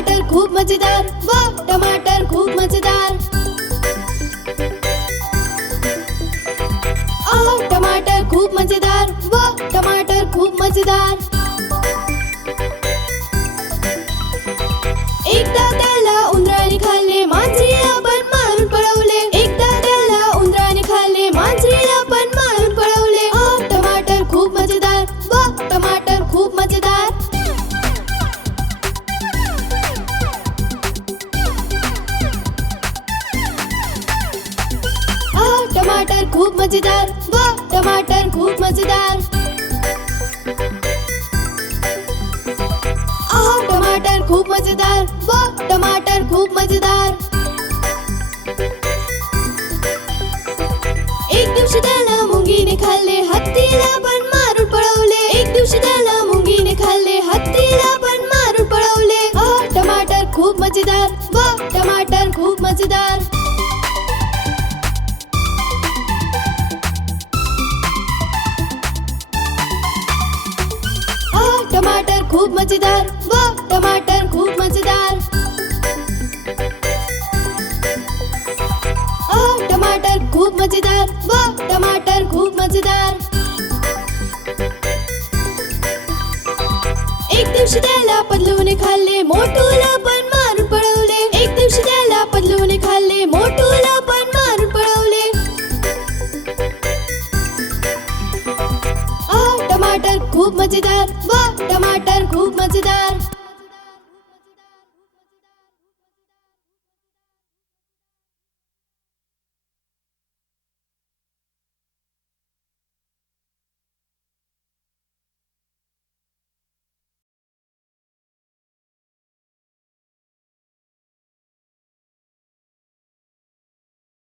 टमाटर खूप मजेदार, वाह टमाटर खूप मजेदार। टमाटर खूप मजेदार, वाह टमाटर खूप मजेदार। एकदा त्याला उंदराने खाल्ले, मांजरीला पण मारून पळवले। एकदा त्याला उंदराने खाल्ले, मांजरीला पण मारून पळवले। टमाटर खूप मजेदार, वाह टमाटर खूप मजेदार। टमाटर खूप मजेदार, वाह टमाटर खूप मजेदार। टमाटर खूप मजेदार, वाह टमाटर खूप मजेदार। एक दिवशी त्याला मुंगीने खाल्ले, हत्तीला पण मारून पळवले। एक दिवशी त्याला मुंगीने खाल्ले, हत्तीला पण मारून पळवले। टमाटर खूप मजेदार, वाह टमाटर खूप मजेदार। टमाटर खूप मजेदार, वाह टमाटर खूप मजेदार। टमाटर खूप मजेदार, वाह टमाटर खूप मजेदार। एक दिवशी त्याला पदलूने खाल्ले, मोटूला पण मारून पळवले। एक दिवशी त्याला पदलूने खाल्ले, मोटूला पण मारून पळवले। टमाटर खूप मजेदार, वाह टमाटर खूप मजेदार।